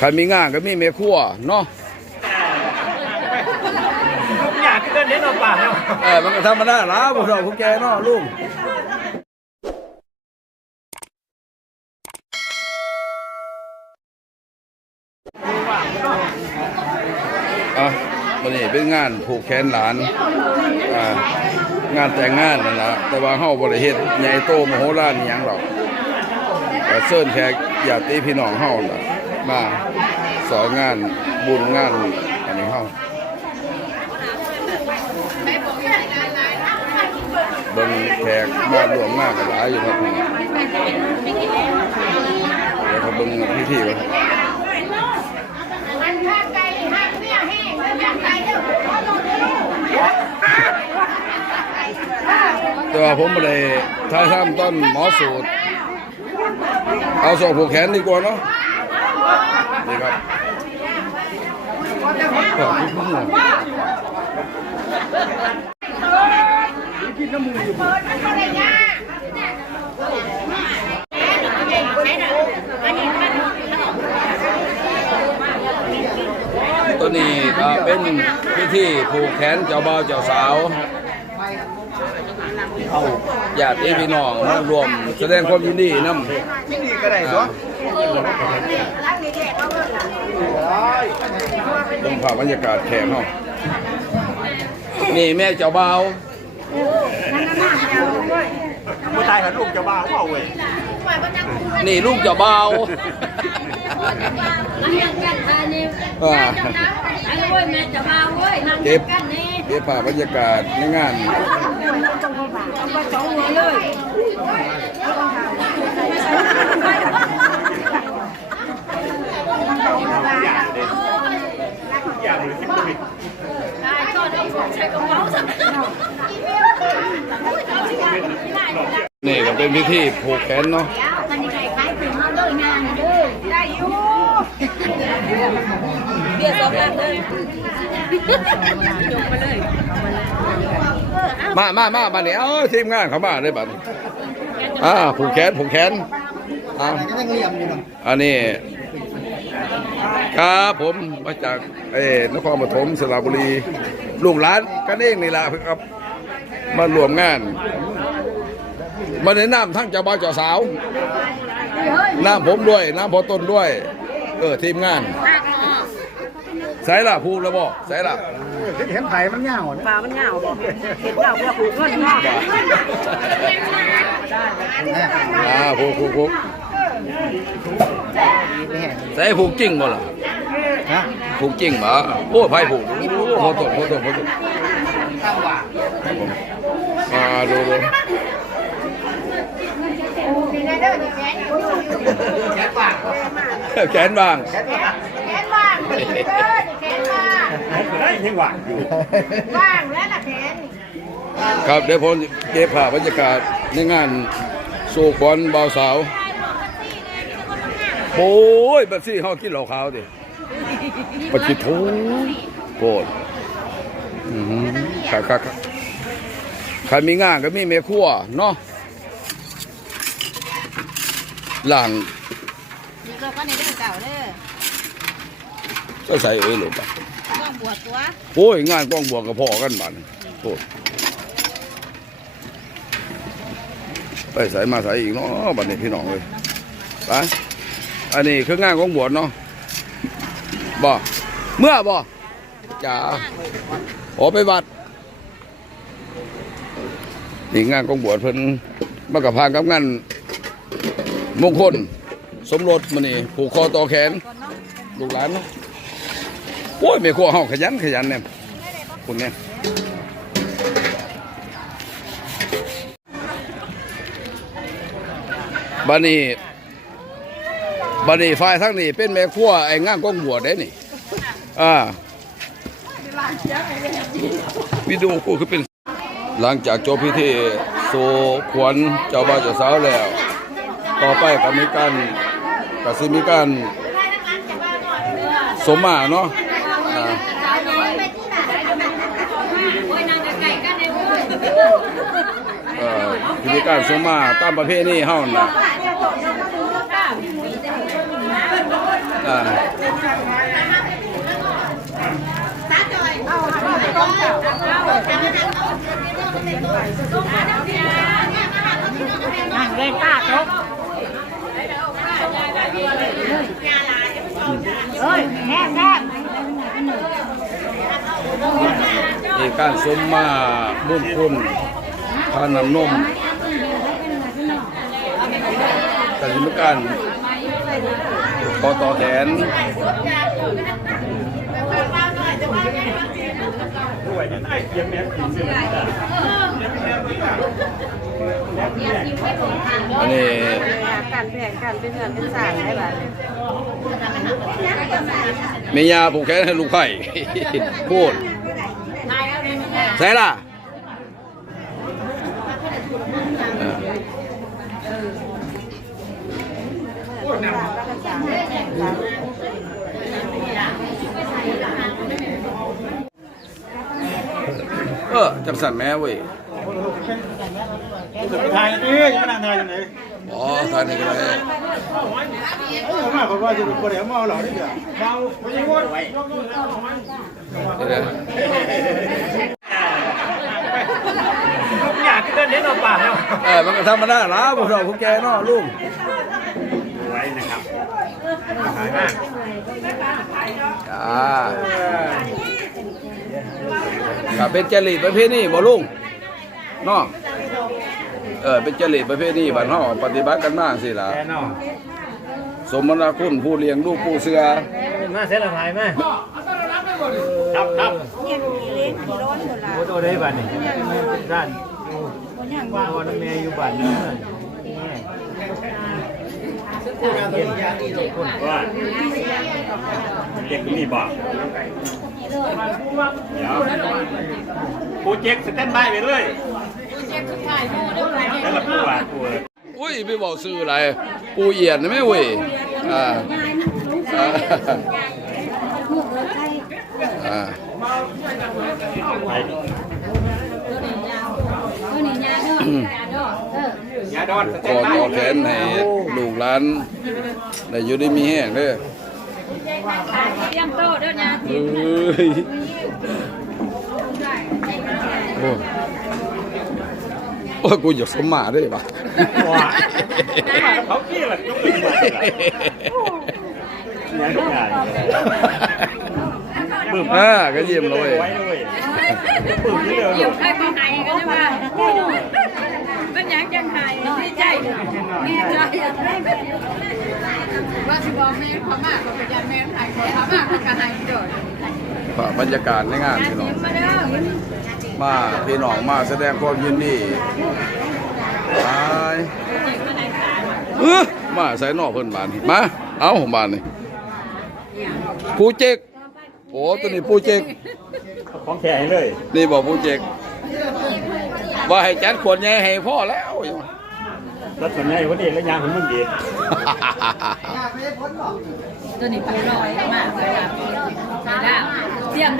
ใครมีงานก็มีเมียครัวเนาะอยากขึ้นเล่นเอาป่าแล้วเออมันก็ธรรมดาละพวกเราพวกแกเนาะลุงอะวันนี้เป็นงานผูกแขนหลานอ่างานแต่งงานนั่นละแต่ว่าเฮาบ่ได้เฮ็ดใหญ่โตมโหฬารอิหยังหรอกก็เชิญแขกญาติพี่น้องเฮาล่ะ มาสอนงานบุญงานอันนี้เฮาเบิ่งแขกบ้าหลวงมากหลายอยู่ครับนี่เดี๋ยวเขาบิ่งพิธีก่อนแต่ว่าผมไม่ได้ท้ายทำต้นหมอสูตร เอาส่งผูกแขนดีกว่าเนาะ นี่ครับขอบคุณมากตัวนี้ก็เป็นพิธีผูกแขนเจ้าบ่าวเจ้าสาวเอาญาติพี่น้องมารวมแสดงความยินดีนำ ไม่ดีก็ได้เนาะตรงภาพบรรยากาศแขกเฮานี่แม่เจ้าบ่าวผู้ตายกับลูกเจะบ้าเปล่าเว้ยนี่ลูกเจ้าบ่าวนั่งยังกันทานี่อ่าไอ้เว้ยแม่จะมาเว้ยนั่งเก็บกันนี่เก็บภาพบรรยากาศในงาน องหัวเลยอย่างหรือที่ไม่ได้ก็ได้ใช้กระเป๋าสักนี่ก็เป็นพิธีผูกแขนเนาะมันนี่ใครขายถึงมาเลยงานเด้อได้อยู่เบียร์สองกันเลยยกไปเลย มามามาบัดนี้เอ้าทีมงานเขามาเลยบัดนี้อ่าผูกแขนผูกแขนอ่าอันนี้ ครับผมมาจากเอ่อนครปฐมสระบุรีลูกหลานกันเองนี่ล่ะครับ มารวมงาน มาแนะนำทั้งเจ้าบ่าวเจ้าสาวน้ำผมด้วยน้ำพอต้นด้วย เออทีมงานใส่ละพูดแล้วบ่ใส่ละเห็นไผ่มันเงาเนี่ยปลามันเหงาบอกเห็นเหงาเพื่อผูกเงินเนาะอ่าผูกผูกผูก ใส่ผูกจริงบ่ล่ะฮะผูกจริงบ่โอ้ไผผูกโอ้โหต้นโหต้นโหต้นครับผมอ่าดูดูแขนบางได้ยังหวานอยู่ครับเดี๋ยวผมเก็บภาพบรรยากาศในงานสู่ขวัญบ่าวสาว โอ้ยแบบซี่เฮากินเหล้าขาวดิปฏิโทโกดอือหือครับครับครับใครมีงานก็มีเมียครัวเนาะหลังนี่ก็ก็ในเรื่องเก่าเด้อจะใส่เอ้ยหรือเปล่าต้องบวชตัวโอ้ยงานกองบวกกับพ่อกันบ้านโอ้ยไปใส่มาใส่อีกเนาะบัดนี้พี่น้องเลยไป อันนี้คืองานของบวชเนาะบ่เมื่อบ่จ้าขอไปวัดนี่งานของบวชเพิ่นมากับพานกับงานมงคล สมรสมานี่ผูกคอต่อแขนลูกหลานเนาะโอ้ยแม่ครัวเฮาขยันขยันเนี่ยคุณเนี่ยบัดนี้ บัดนี้ฝ่ายทั้งนี้เป็นแม่ครัวไอ้งานกองบวได้นี่อ่าวิดีโอกูคือเป็น หลังจากจบพิธีโซขวัญเจ้าบ่าวเจ้าสาวแล้ว ต่อไปก็มีการก็สิมีการสมมาเนาะอ่าโอ้ยนางไก่กันในเว้ยเอ่อพิธีการสมมาตามประเพณีเฮานะ นั่งเล่นป้าครบเฮ้ยแง่แง่มีการสมมาบุญคุณทานน้ำนม ต่ยังไม่การต่อต่อแขนอันนี้การแผนการเป็นเงินเป็นสารได้บ้างเมียาผูกแขนให้ลูกไผ่พูดใช่ล่ะ เออเออจังสันแม่เว้ยไทยนี่ยังไม่นานไทยยังไงอ๋อทานนี่ก็ได้เอ้ยมาคนว่าจะดูคนเดียวเมาเหล่านี่เดียวเมาไม่ใช่วนเดี๋ยวนะอยากกินเน้นเอาปากแล้วเออมันก็ธรรมดาละพวกเราพวกแกเนาะลุงไว้นะครับขายมากจ้าก็เป็นจริตประเภทนี้บ่ลุงเนาะเออเป็นจริตประเภทนี้บ้านเฮาปฏิบัติกันมาสิล่ะแกนอสมนาคุณผู้เลี้ยงลูกผู้เสือมาเส้นละพายไหมครับครับโอ้โหได้บ้านนี่ด้านว่าวันเมย์อยู่บ้านนี่ ว่าเด็กมีบอกเดี๋ยวโปรเจกต์สแตนบายไปเลยแล้วละผู้ว่าผู้อุ้ยไปบอกซื้ออะไร ปูเอียนนะแม่เว้ยอ่าอ่า ปยาดอนสแตขนอบายต่อแขนให้ลูกหลานได้อยู่ได้มีแห้งเด้อเตรียมโต๊ะเด้อนะเอ้ยโอ้โอ้ยกูอยากสมมาด้วยปะว่าเขาเกี่ยหลักยกเป็นมาเนี่ยทุกงานบึ้มอ่าก็เยี่ยมเลยเยบึ้มนี่เยเกี่ยวใครมาหายกันได้ว่าเป็นหยังจังหายดีใจแม่ใจว่าสิบอกแม่พม่าก็เป็นยันแม่หายพม่าก็กระหายโดดฝากบรรยากาศในงานพี่น้องมาเด้อมาพี่น้องมาแสดงความยินดีไปเออมาใส่นอกเพิ่นบานนี่มา เอาบานนี่ปูเจกโอ้ตัวนี้ปูเจกของแข็งเลย นี่บอกปูเจกว่าให้จัดขวดใหญ่ให้พ่อแล้ว รถส่วนใหญ่วันนี้แล้วยางของมึงดีตัวนี้ปูลอยมากเลยครับใส่ดาวเตรียม